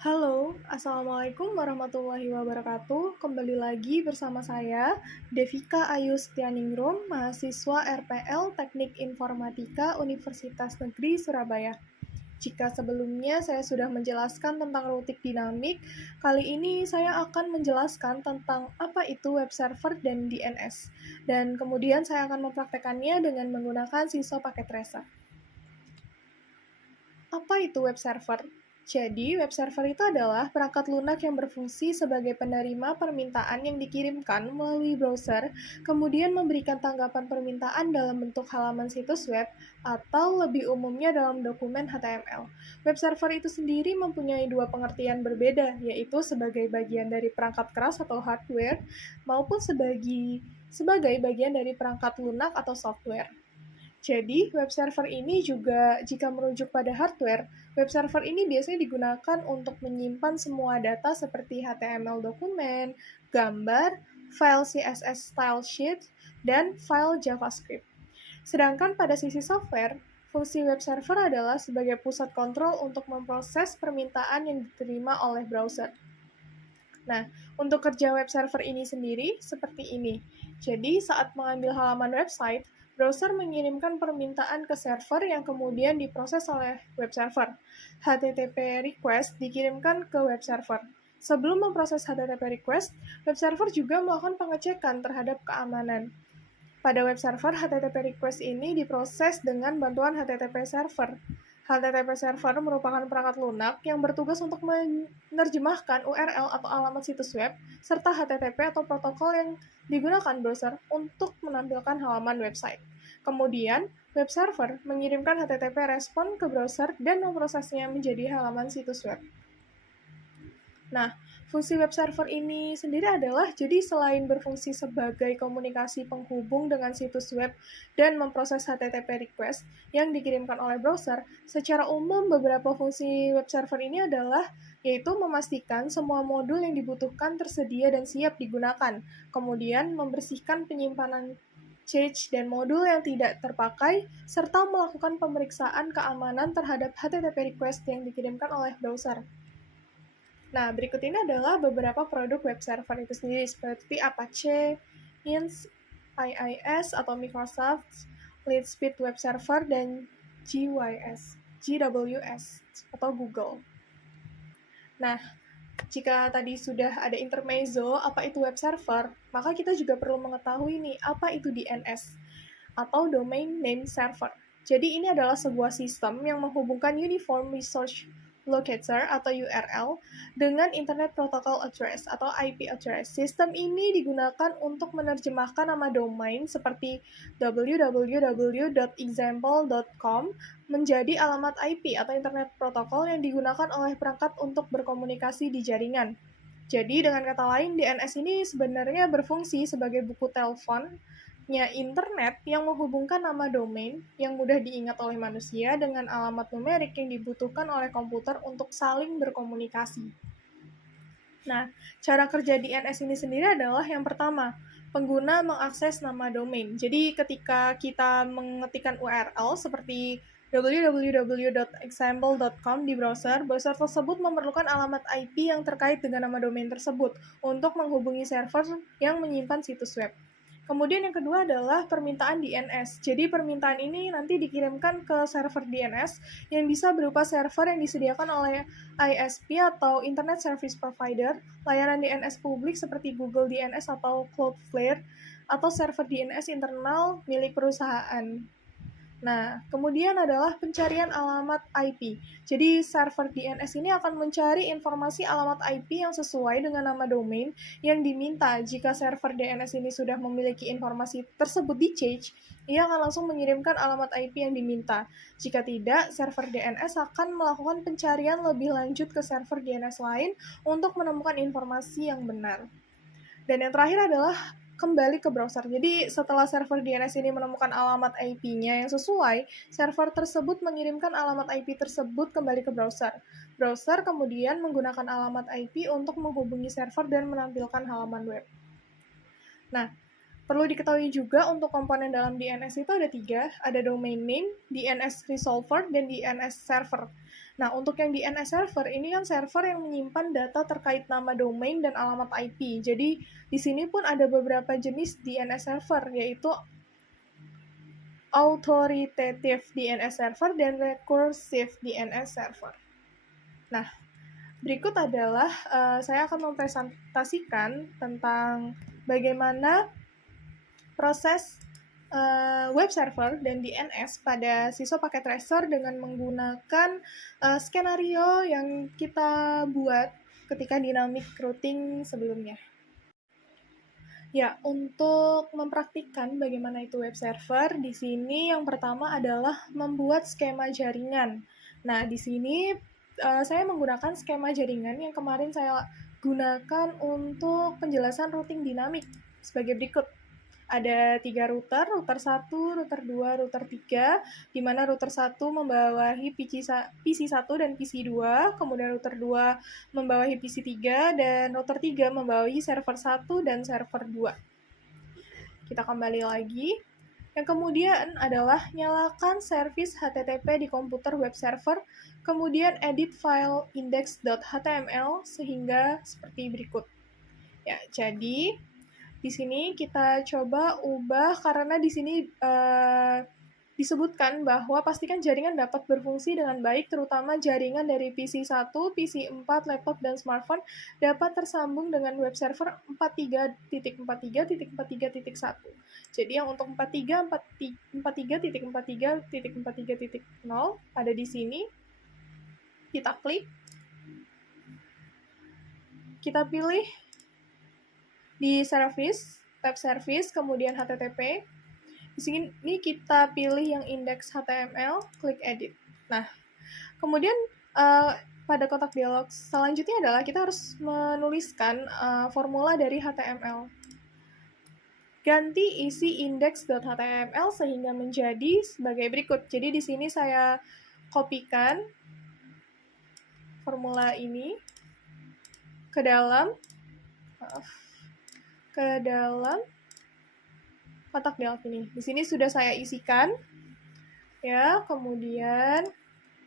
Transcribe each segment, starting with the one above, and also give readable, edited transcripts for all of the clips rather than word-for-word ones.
Halo, Assalamualaikum warahmatullahi wabarakatuh. Kembali lagi bersama saya, Devika Ayu Setianingrum, mahasiswa RPL Teknik Informatika Universitas Negeri Surabaya. Jika sebelumnya saya sudah menjelaskan tentang routing dinamik, kali ini saya akan menjelaskan tentang apa itu web server dan DNS. Dan kemudian saya akan mempraktekannya dengan menggunakan siswa paket Resa. Apa itu web server? Jadi, web server itu adalah perangkat lunak yang berfungsi sebagai penerima permintaan yang dikirimkan melalui browser, kemudian memberikan tanggapan permintaan dalam bentuk halaman situs web, atau lebih umumnya dalam dokumen HTML. Web server itu sendiri mempunyai dua pengertian berbeda, yaitu sebagai bagian dari perangkat keras atau hardware, maupun sebagai bagian dari perangkat lunak atau software. Jadi, web server ini juga jika merujuk pada hardware, web server ini biasanya digunakan untuk menyimpan semua data seperti HTML dokumen, gambar, file CSS style sheet, dan file JavaScript. Sedangkan pada sisi software, fungsi web server adalah sebagai pusat kontrol untuk memproses permintaan yang diterima oleh browser. Nah, untuk kerja web server ini sendiri seperti ini. Jadi, saat mengambil halaman website, browser mengirimkan permintaan ke server yang kemudian diproses oleh web server. HTTP request dikirimkan ke web server. Sebelum memproses HTTP request, web server juga melakukan pengecekan terhadap keamanan. Pada web server, HTTP request ini diproses dengan bantuan HTTP server. HTTP server merupakan perangkat lunak yang bertugas untuk menerjemahkan URL atau alamat situs web, serta HTTP atau protokol yang digunakan browser untuk menampilkan halaman website. Kemudian, web server mengirimkan HTTP respon ke browser dan memprosesnya menjadi halaman situs web. Nah, fungsi web server ini sendiri adalah jadi selain berfungsi sebagai komunikasi penghubung dengan situs web dan memproses HTTP request yang dikirimkan oleh browser, secara umum beberapa fungsi web server ini adalah yaitu memastikan semua modul yang dibutuhkan tersedia dan siap digunakan, kemudian membersihkan penyimpanan cache dan modul yang tidak terpakai, serta melakukan pemeriksaan keamanan terhadap HTTP request yang dikirimkan oleh browser. Nah, berikut ini adalah beberapa produk web server itu sendiri, seperti Apache, INS, IIS atau Microsoft, Lightspeed Web Server, dan GWS atau Google. Nah, jika tadi sudah ada intermezzo, apa itu web server, maka kita juga perlu mengetahui nih, apa itu DNS, atau Domain Name Server. Jadi ini adalah sebuah sistem yang menghubungkan Uniform Resource Locator atau URL dengan Internet Protocol Address atau IP address. Sistem ini digunakan untuk menerjemahkan nama domain seperti www.example.com menjadi alamat IP atau Internet Protocol yang digunakan oleh perangkat untuk berkomunikasi di jaringan. Jadi dengan kata lain, DNS ini sebenarnya berfungsi sebagai buku teleponnya internet yang menghubungkan nama domain yang mudah diingat oleh manusia dengan alamat numerik yang dibutuhkan oleh komputer untuk saling berkomunikasi. Nah, cara kerja DNS ini sendiri adalah yang pertama, pengguna mengakses nama domain. Jadi ketika kita mengetikkan URL seperti www.example.com di browser tersebut memerlukan alamat IP yang terkait dengan nama domain tersebut untuk menghubungi server yang menyimpan situs web. Kemudian yang kedua adalah permintaan DNS. Jadi permintaan ini nanti dikirimkan ke server DNS yang bisa berupa server yang disediakan oleh ISP atau Internet Service Provider, layanan DNS publik seperti Google DNS atau Cloudflare, atau server DNS internal milik perusahaan. Nah, kemudian adalah pencarian alamat IP. Jadi, server DNS ini akan mencari informasi alamat IP yang sesuai dengan nama domain yang diminta. Jika server DNS ini sudah memiliki informasi tersebut di cache, ia akan langsung mengirimkan alamat IP yang diminta. Jika tidak, server DNS akan melakukan pencarian lebih lanjut ke server DNS lain untuk menemukan informasi yang benar. Dan yang terakhir adalah kembali ke browser. Jadi setelah server DNS ini menemukan alamat IP-nya yang sesuai, server tersebut mengirimkan alamat IP tersebut kembali ke browser. Browser kemudian menggunakan alamat IP untuk menghubungi server dan menampilkan halaman web. Nah, perlu diketahui juga untuk komponen dalam DNS itu ada 3, ada domain name, DNS resolver, dan DNS server. Nah, untuk yang DNS server, ini kan server yang menyimpan data terkait nama domain dan alamat IP. Jadi, di sini pun ada beberapa jenis DNS server, yaitu authoritative DNS server dan recursive DNS server. Nah, berikut adalah saya akan mempresentasikan tentang bagaimana proses web server dan DNS pada siswa paket tracer dengan menggunakan skenario yang kita buat ketika dynamic routing sebelumnya. Ya, untuk mempraktikkan bagaimana itu web server, di sini yang pertama adalah membuat skema jaringan. Nah, di sini saya menggunakan skema jaringan yang kemarin saya gunakan untuk penjelasan routing dinamik sebagai berikut. Ada 3 router 1, router 2, router 3, di mana router 1 membawahi PC1 dan PC2, kemudian router 2 membawahi PC3, dan router 3 membawahi server 1 dan server 2. Kita kembali lagi. Yang kemudian adalah nyalakan service HTTP di komputer web server, kemudian edit file index.html sehingga seperti berikut. Ya, jadi di sini kita coba ubah karena di sini disebutkan bahwa pastikan jaringan dapat berfungsi dengan baik, terutama jaringan dari PC1, PC4, laptop, dan smartphone dapat tersambung dengan web server 43.43.43.1. Jadi yang untuk 43.43.43.0 ada di sini. Kita klik. Kita pilih di service, tab service, kemudian HTTP. Di sini kita pilih yang index HTML, klik edit. Nah, kemudian pada kotak dialog selanjutnya adalah kita harus menuliskan formula dari HTML. Ganti isi index.html sehingga menjadi sebagai berikut. Jadi di sini saya kopikan formula ini ke dalam kotak dialog ini. Di sini sudah saya isikan. Ya, kemudian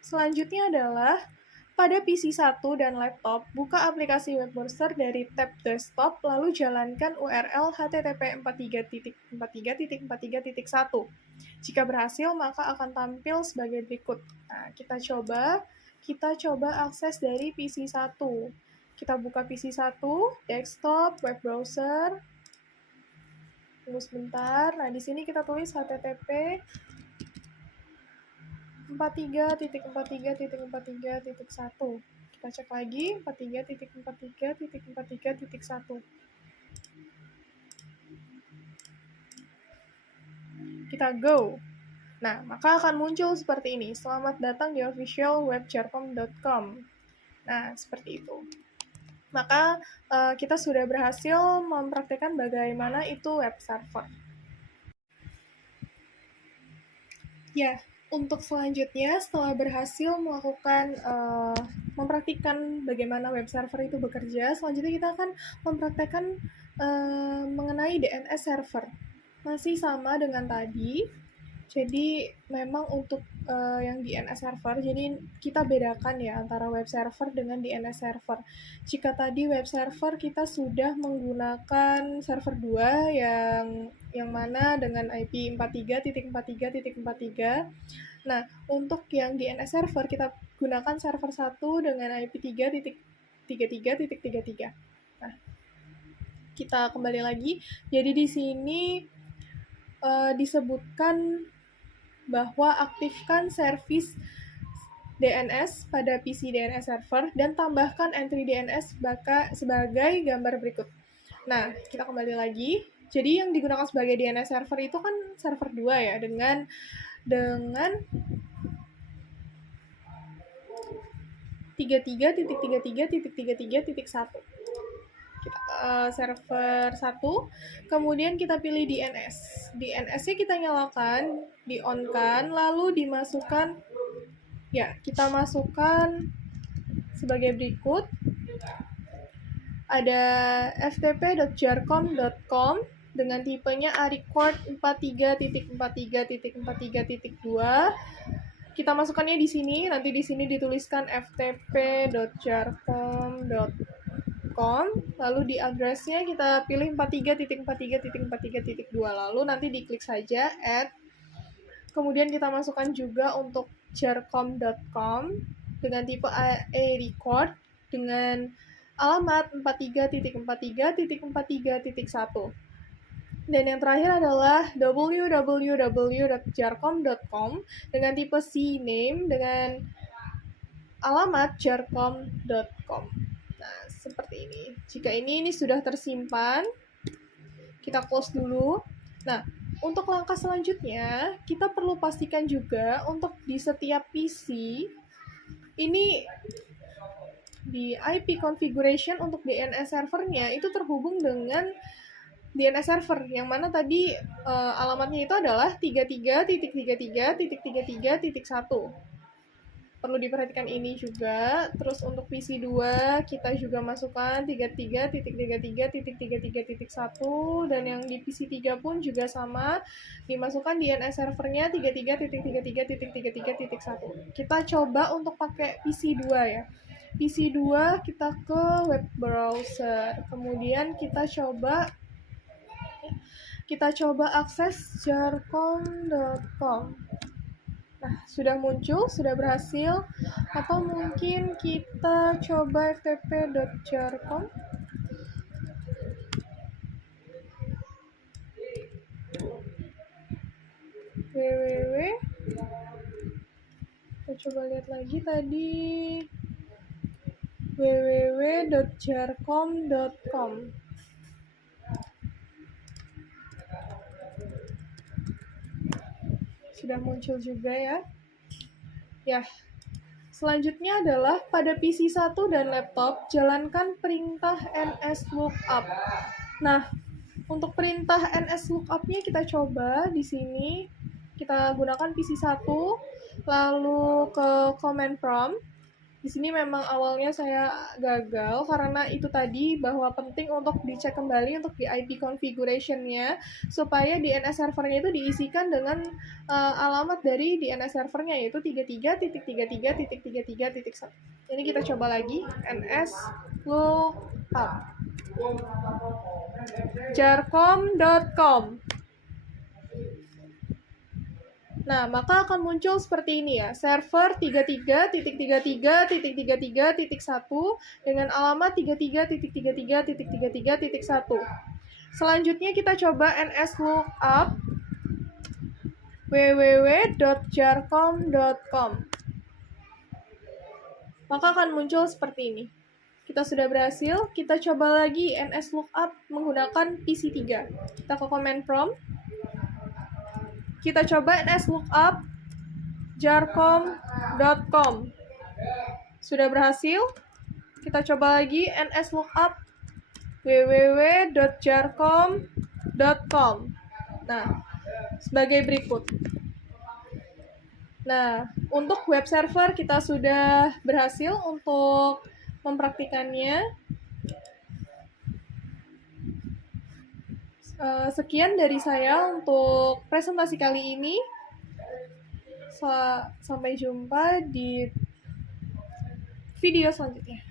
selanjutnya adalah pada PC1 dan laptop, buka aplikasi web browser dari tab desktop, lalu jalankan URL http 43.43.43.1. Jika berhasil, maka akan tampil sebagai berikut. Nah, kita coba akses dari PC1. Kita buka PC1, desktop, web browser. Tunggu sebentar. Nah, di sini kita tulis http 43.43.43.1. Kita cek lagi 43.43.43.1. Kita go. Nah, maka akan muncul seperti ini. Selamat datang di official webjarcom.com. Nah, seperti itu. Maka kita sudah berhasil mempraktikkan bagaimana itu web server. Ya, untuk selanjutnya setelah berhasil melakukan mempraktikkan bagaimana web server itu bekerja, selanjutnya kita akan mempraktikkan mengenai DNS server. Masih sama dengan tadi. Jadi memang untuk yang DNS server, jadi kita bedakan ya antara web server dengan DNS server. Jika tadi web server kita sudah menggunakan server 2 yang mana dengan IP 43.43.43. Nah, untuk yang DNS server kita gunakan server 1 dengan IP 3.33.33. Nah, kita kembali lagi. Jadi di sini disebutkan bahwa aktifkan service DNS pada PC DNS server dan tambahkan entry DNS sebagai gambar berikut. Nah, kita kembali lagi. Jadi yang digunakan sebagai DNS server itu kan server 2 ya, dengan 33.33.33.1. Server 1, kemudian kita pilih DNS. DNS-nya kita nyalakan, di-on-kan, lalu dimasukkan, ya, kita masukkan sebagai berikut. Ada ftp.jarcom.com dengan tipenya arecord 43.43.43.2. Kita masukkannya di sini, nanti di sini dituliskan ftp.jarcom.com, lalu di address-nya kita pilih 43.43.43.2, lalu nanti diklik saja add. Kemudian kita masukkan juga untuk jarcom.com dengan tipe A record dengan alamat 43.43.43.1. Dan yang terakhir adalah www.jarcom.com dengan tipe C name dengan alamat jarcom.com. Nah, seperti ini. Jika ini sudah tersimpan, kita close dulu. Nah, untuk langkah selanjutnya, kita perlu pastikan juga untuk di setiap PC, ini di IP configuration untuk DNS servernya itu terhubung dengan DNS server, yang mana tadi alamatnya itu adalah 33.33.33.1. Perlu diperhatikan ini juga. Terus untuk PC 2, kita juga masukkan 33.33.33.1, dan yang di PC 3 pun juga sama, dimasukkan DNS servernya 33.33.33.1. Kita coba untuk pakai PC 2 ya. PC 2 kita ke web browser, kemudian kita coba akses jarcom.com. Nah, sudah muncul, sudah berhasil. Atau mungkin kita coba ftp.jarcom. www. Kita coba lihat lagi tadi. www.jarcom.com. Sudah muncul juga ya. Ya, selanjutnya adalah pada PC 1 dan laptop, jalankan perintah nslookup. Nah, untuk perintah nslookup-nya kita coba di sini. Kita gunakan PC 1, lalu ke command prompt. Di sini memang awalnya saya gagal karena itu tadi, bahwa penting untuk dicek kembali untuk di IP configuration-nya supaya DNS servernya itu diisikan dengan alamat dari DNS servernya, yaitu 33.33.33.1. Ini kita coba lagi, nslookup jarcom.com. Nah, maka akan muncul seperti ini ya, server 33.33.33.1 dengan alamat 33.33.33.1. Selanjutnya kita coba nslookup www.jarcom.com. Maka akan muncul seperti ini. Kita sudah berhasil, kita coba lagi nslookup menggunakan PC 3. Kita ke command prompt. Kita coba nslookup jarcom.com. Sudah berhasil. Kita coba lagi nslookup www.jarcom.com. Nah, sebagai berikut. Nah, untuk web server kita sudah berhasil untuk mempraktikannya. Sekian dari saya untuk presentasi kali ini. Sampai jumpa di video selanjutnya.